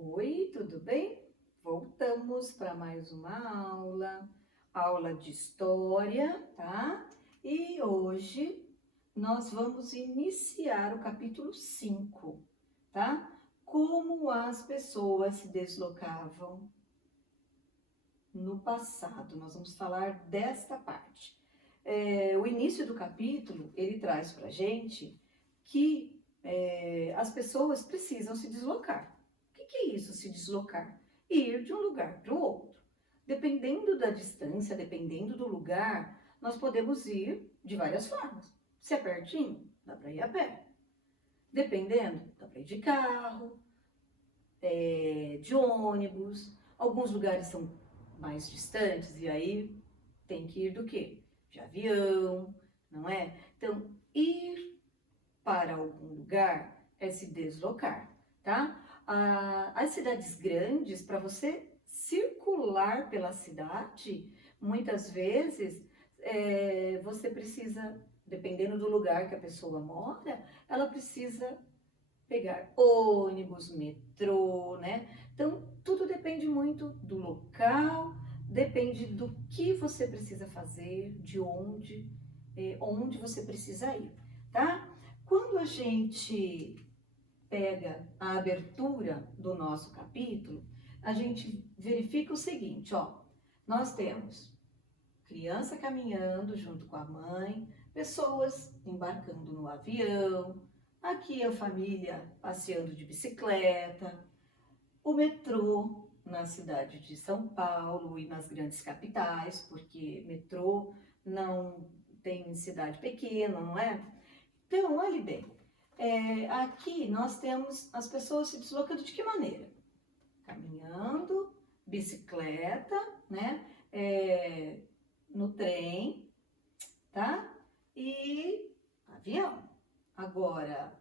Oi, tudo bem? Voltamos para mais uma aula de história, tá? E hoje nós vamos iniciar o capítulo 5, tá? Como as pessoas se deslocavam no passado. Nós vamos falar desta parte. O início do capítulo, ele traz para gente que as pessoas precisam se deslocar. O que é isso, se deslocar? Ir de um lugar para o outro. Dependendo da distância, dependendo do lugar, nós podemos ir de várias formas. Se é pertinho, dá para ir a pé. Dependendo, dá para ir de carro, de ônibus. Alguns lugares são mais distantes e aí tem que ir do quê? De avião, não é? Então, ir para algum lugar é se deslocar, tá? As cidades grandes, para você circular pela cidade, muitas vezes você precisa, dependendo do lugar que a pessoa mora, ela precisa pegar ônibus, metrô, né? Então, tudo depende muito do local, depende do que você precisa fazer, de onde você precisa ir, tá? Quando a gente pega a abertura do nosso capítulo, a gente verifica o seguinte, ó, nós temos criança caminhando junto com a mãe, pessoas embarcando no avião, aqui a família passeando de bicicleta, o metrô na cidade de São Paulo e nas grandes capitais, porque metrô não tem em cidade pequena, não é? Então, olhe bem, aqui nós temos as pessoas se deslocando de que maneira? Caminhando, bicicleta, né? No trem, tá? E avião. Agora,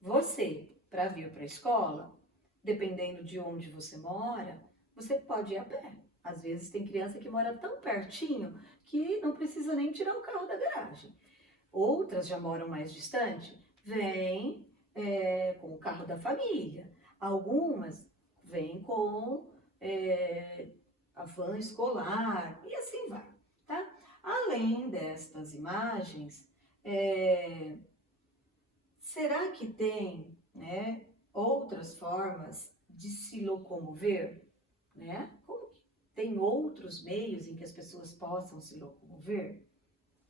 você, para vir para a escola, dependendo de onde você mora, você pode ir a pé. Às vezes tem criança que mora tão pertinho que não precisa nem tirar o carro da garagem. Outras já moram mais distante, vêm com o carro da família. Algumas vêm com a van escolar e assim vai, tá? Além destas imagens, será que tem, né, outras formas de se locomover, né? Como que tem outros meios em que as pessoas possam se locomover?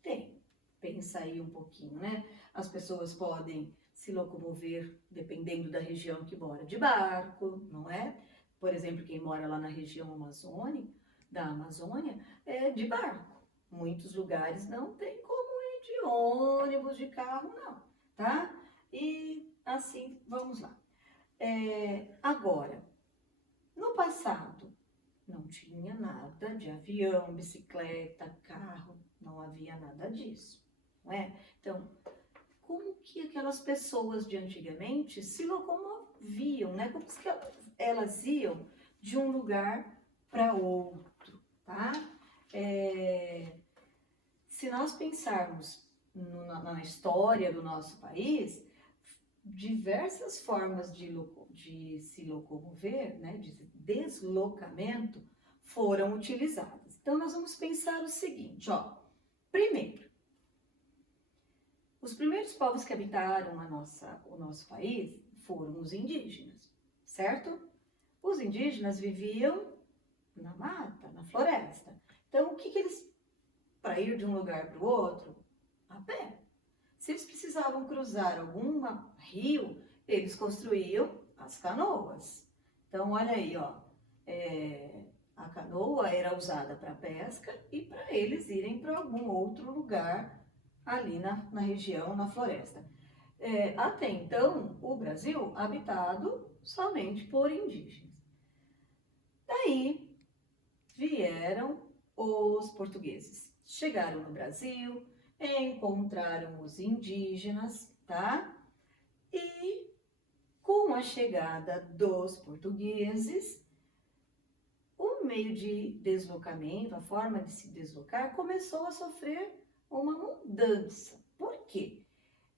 Tem. Pensa aí um pouquinho, né? As pessoas podem se locomover dependendo da região que mora de barco, não é? Por exemplo, quem mora lá na região da Amazônia, é de barco. Muitos lugares não tem como ir de ônibus, de carro, não, tá? E assim, vamos lá. Agora, no passado, não tinha nada de avião, bicicleta, carro, não havia nada disso, não é? Então, como que aquelas pessoas de antigamente se locomoviam, né? Como que elas iam de um lugar para outro, tá? Se nós pensarmos na história do nosso país, diversas formas de se locomover, né, de deslocamento, foram utilizadas. Então, nós vamos pensar o seguinte, ó. Primeiro, os primeiros povos que habitaram o nosso país foram os indígenas, certo? Os indígenas viviam na mata, na floresta. Então, o que eles, para ir de um lugar para o outro? A pé. Se eles precisavam cruzar algum rio, eles construíam as canoas. Então, olha aí, ó, a canoa era usada para pesca e para eles irem para algum outro lugar ali na região, na floresta. Até então, o Brasil habitado somente por indígenas. Daí vieram os portugueses. Chegaram no Brasil, encontraram os indígenas, tá? E com a chegada dos portugueses, o meio de deslocamento, a forma de se deslocar, começou a sofrer uma mudança. Por quê?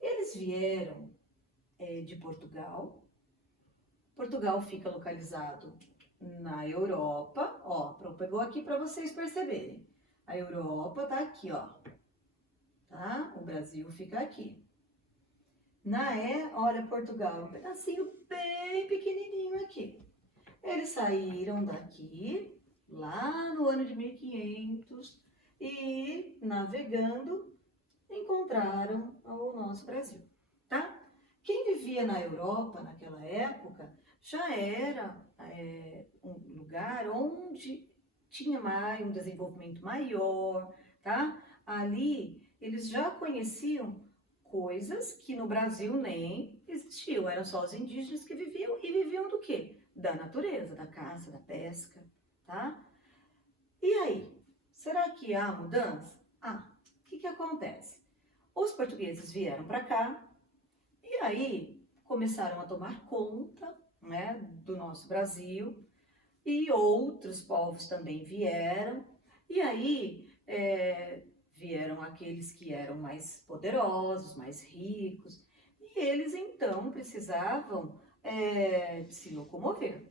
Eles vieram de Portugal Portugal fica localizado na Europa, ó, pegou aqui para vocês perceberem. A Europa tá aqui, ó, tá? O Brasil fica aqui. Olha, Portugal, um pedacinho bem pequenininho aqui. Eles saíram daqui, lá no ano de 1500, e navegando, encontraram o nosso Brasil, tá? Quem vivia na Europa naquela época já era um lugar onde tinha um desenvolvimento maior, tá? Ali eles já conheciam coisas que no Brasil nem existiam, eram só os indígenas que viviam, e viviam do quê? Da natureza, da caça, da pesca, tá? E aí, será que há mudança? O que acontece? Os portugueses vieram para cá e aí começaram a tomar conta, né, do nosso Brasil, e outros povos também vieram, e aí vieram aqueles que eram mais poderosos, mais ricos, e eles então precisavam se locomover,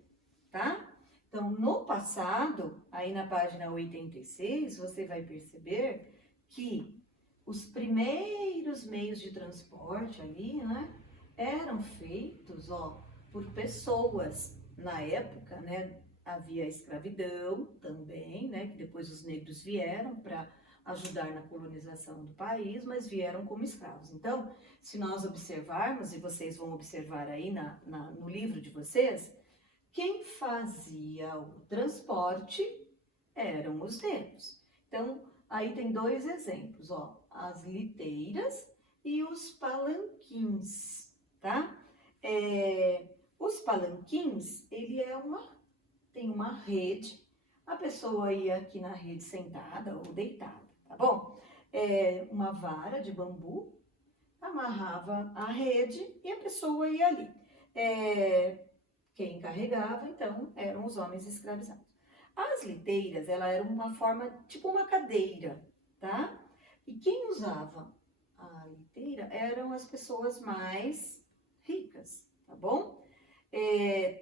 tá? Então, no passado, aí na página 86, você vai perceber que os primeiros meios de transporte ali, né, eram feitos, ó, por pessoas. Na época, né, havia a escravidão também, né, que depois os negros vieram para ajudar na colonização do país, mas vieram como escravos. Então, se nós observarmos, e vocês vão observar aí no livro de vocês, quem fazia o transporte eram os negros. Então, aí tem dois exemplos, ó, as liteiras e os palanquins, tá? Os palanquins, tem uma rede, a pessoa ia aqui na rede sentada ou deitada, tá bom? Uma vara de bambu, amarrava a rede e a pessoa ia ali. Quem carregava, então, eram os homens escravizados. As liteiras, ela era uma forma, tipo uma cadeira, tá? E quem usava a liteira eram as pessoas mais ricas, tá bom?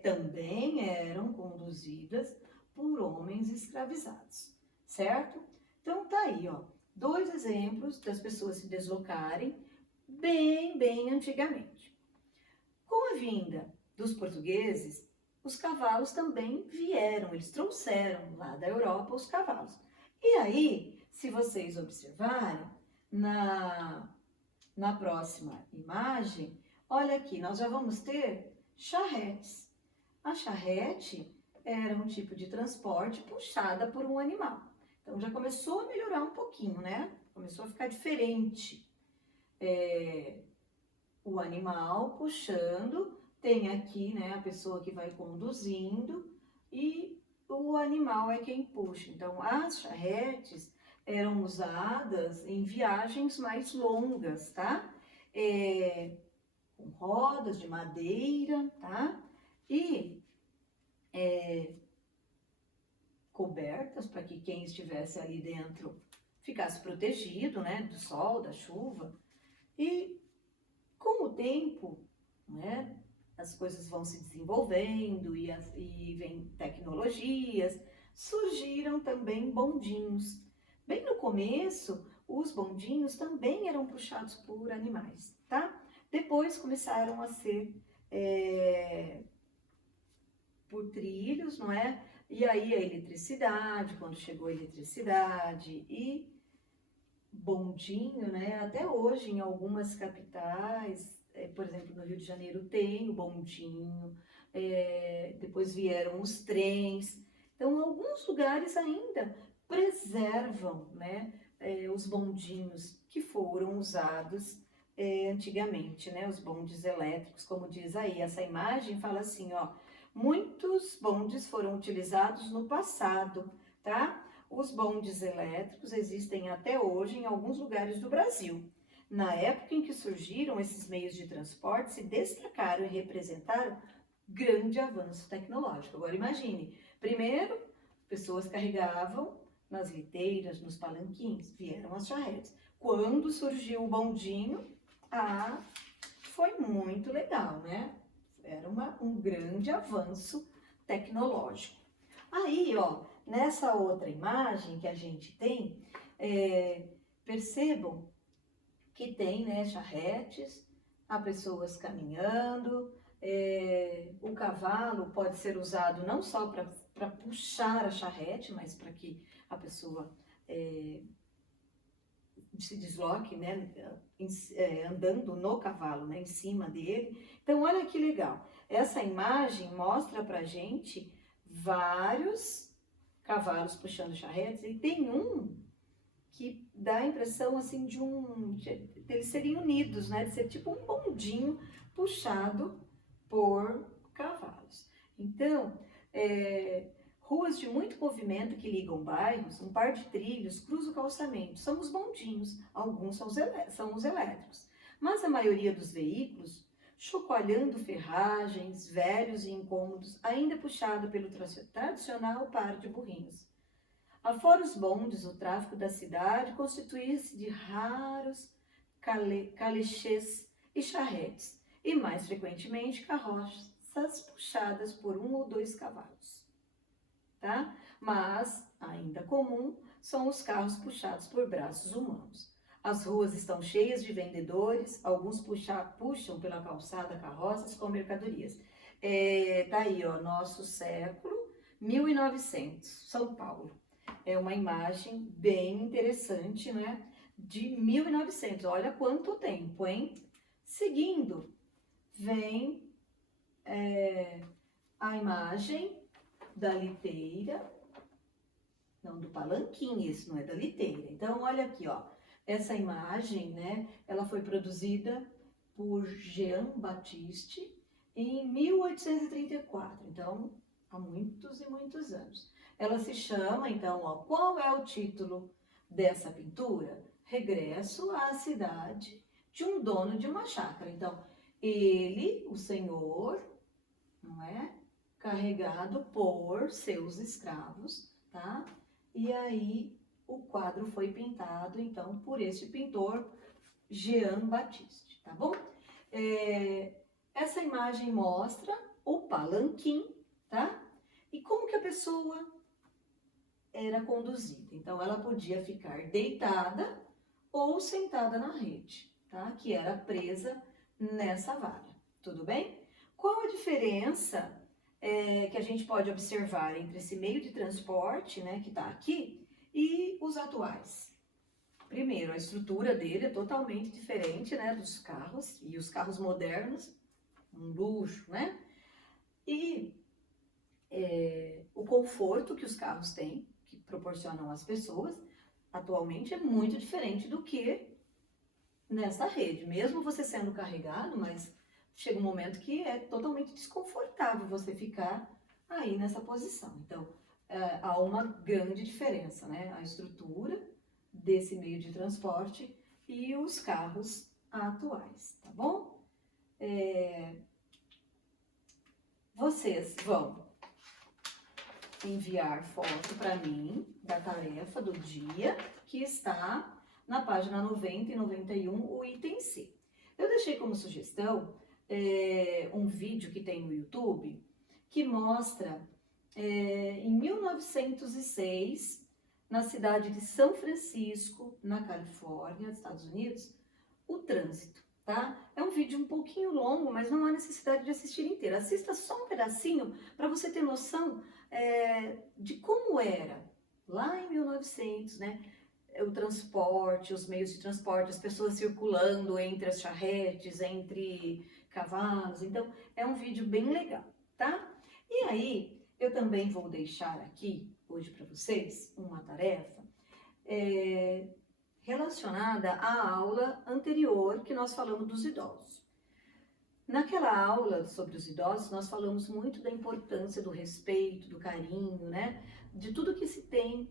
Também eram conduzidas por homens escravizados, certo? Então, tá aí, ó, dois exemplos das pessoas se deslocarem bem antigamente. Com a vinda dos portugueses, os cavalos também vieram, eles trouxeram lá da Europa os cavalos. E aí, se vocês observarem, na próxima imagem, olha aqui, nós já vamos ter charretes. A charrete era um tipo de transporte puxada por um animal. Então, já começou a melhorar um pouquinho, né? Começou a ficar diferente. O animal puxando, tem aqui, né, a pessoa que vai conduzindo e o animal é quem puxa. Então, as charretes eram usadas em viagens mais longas, tá? Com rodas de madeira, tá? E cobertas para que quem estivesse ali dentro ficasse protegido, né, do sol, da chuva. E com o tempo, né, as coisas vão se desenvolvendo e vem tecnologias, surgiram também bondinhos. Bem no começo, os bondinhos também eram puxados por animais, tá? Depois começaram a ser por trilhos, não é? E aí a eletricidade, quando chegou a eletricidade e bondinho, né? Até hoje em algumas capitais, por exemplo, no Rio de Janeiro tem o bondinho, depois vieram os trens. Então, alguns lugares ainda preservam, né, os bondinhos que foram usados antigamente, né, os bondes elétricos, como diz aí. Essa imagem fala assim, ó, muitos bondes foram utilizados no passado, tá? Os bondes elétricos existem até hoje em alguns lugares do Brasil. Na época em que surgiram esses meios de transporte, se destacaram e representaram grande avanço tecnológico. Agora imagine, primeiro, pessoas carregavam nas liteiras, nos palanquins, vieram as charretes. Quando surgiu o bondinho, foi muito legal, né? Era um grande avanço tecnológico. Aí, ó, nessa outra imagem que a gente tem, percebam que tem, né, charretes, há pessoas caminhando, o cavalo pode ser usado não só para puxar a charrete, mas para que a pessoa se desloque, né, andando no cavalo, né, em cima dele. Então, olha que legal. Essa imagem mostra pra gente vários cavalos puxando charretes e tem um que dá a impressão assim de eles serem unidos, né, de ser tipo um bondinho puxado por cavalos. Então, ruas de muito movimento que ligam bairros, um par de trilhos cruza o calçamento. São os bondinhos, alguns são os elétricos. Mas a maioria dos veículos, chacoalhando ferragens, velhos e incômodos, ainda puxado pelo tradicional par de burrinhos. Afora os bondes, o tráfego da cidade constituía-se de raros calechês e charretes, e mais frequentemente carroças puxadas por 1 ou 2 cavalos. Tá? Mas, ainda comum, são os carros puxados por braços humanos. As ruas estão cheias de vendedores, alguns puxam pela calçada carroças com mercadorias. Tá aí, ó, nosso século, 1900, São Paulo. É uma imagem bem interessante, né? De 1900, olha quanto tempo, hein? Seguindo, vem a imagem da liteira, não, do palanquim, isso não é da liteira. Então, olha aqui, ó, essa imagem, né, ela foi produzida por Jean Baptiste em 1834, então, há muitos e muitos anos. Ela se chama, então, ó, qual é o título dessa pintura? Regresso à cidade de um dono de uma chácara. Então, ele, o senhor, não é? Carregado por seus escravos, tá? E aí o quadro foi pintado, então, por esse pintor, Jean Baptiste, tá bom? Essa imagem mostra o palanquim, tá? E como que a pessoa era conduzida. Então, ela podia ficar deitada ou sentada na rede, tá? Que era presa nessa vara, tudo bem? Qual a diferença que a gente pode observar entre esse meio de transporte, né, que está aqui, e os atuais? Primeiro, a estrutura dele é totalmente diferente, né, dos carros, e os carros modernos, um luxo, né? E o conforto que os carros têm, que proporcionam às pessoas, atualmente é muito diferente do que nessa rede. Mesmo você sendo carregado, mas chega um momento que é totalmente desconfortável você ficar aí nessa posição. Então, há uma grande diferença, né? A estrutura desse meio de transporte e os carros atuais, tá bom? Vocês vão enviar foto para mim da tarefa do dia, que está na página 90 e 91, o item C. Eu deixei como sugestão um vídeo que tem no YouTube, que mostra em 1906, na cidade de São Francisco, na Califórnia, Estados Unidos, o trânsito, tá? É um vídeo um pouquinho longo, mas não há necessidade de assistir inteiro. Assista só um pedacinho para você ter noção de como era lá em 1900, né? O transporte, os meios de transporte, as pessoas circulando entre as charretes, entre cavalos. Então, é um vídeo bem legal, tá? E aí, eu também vou deixar aqui, hoje para vocês, uma tarefa relacionada à aula anterior que nós falamos dos idosos. Naquela aula sobre os idosos, nós falamos muito da importância do respeito, do carinho, né? De tudo que se tem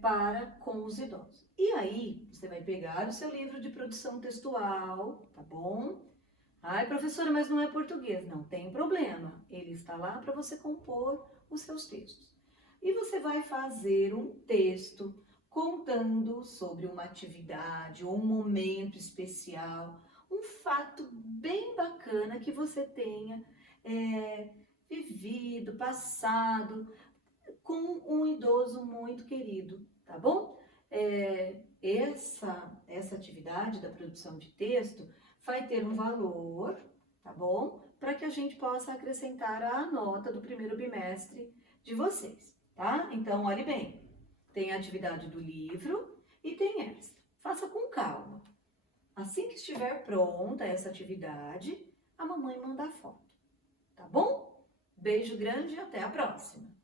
para com os idosos. E aí, você vai pegar o seu livro de produção textual, tá bom? Ai, professora, mas não é português. Não tem problema, ele está lá para você compor os seus textos. E você vai fazer um texto contando sobre uma atividade ou um momento especial, um fato bem bacana que você tenha vivido, passado com um idoso muito querido, tá bom? Essa atividade da produção de texto vai ter um valor, tá bom? Para que a gente possa acrescentar à nota do primeiro bimestre de vocês, tá? Então, olhe bem, tem a atividade do livro e tem essa. Faça com calma. Assim que estiver pronta essa atividade, a mamãe manda a foto, tá bom? Beijo grande e até a próxima!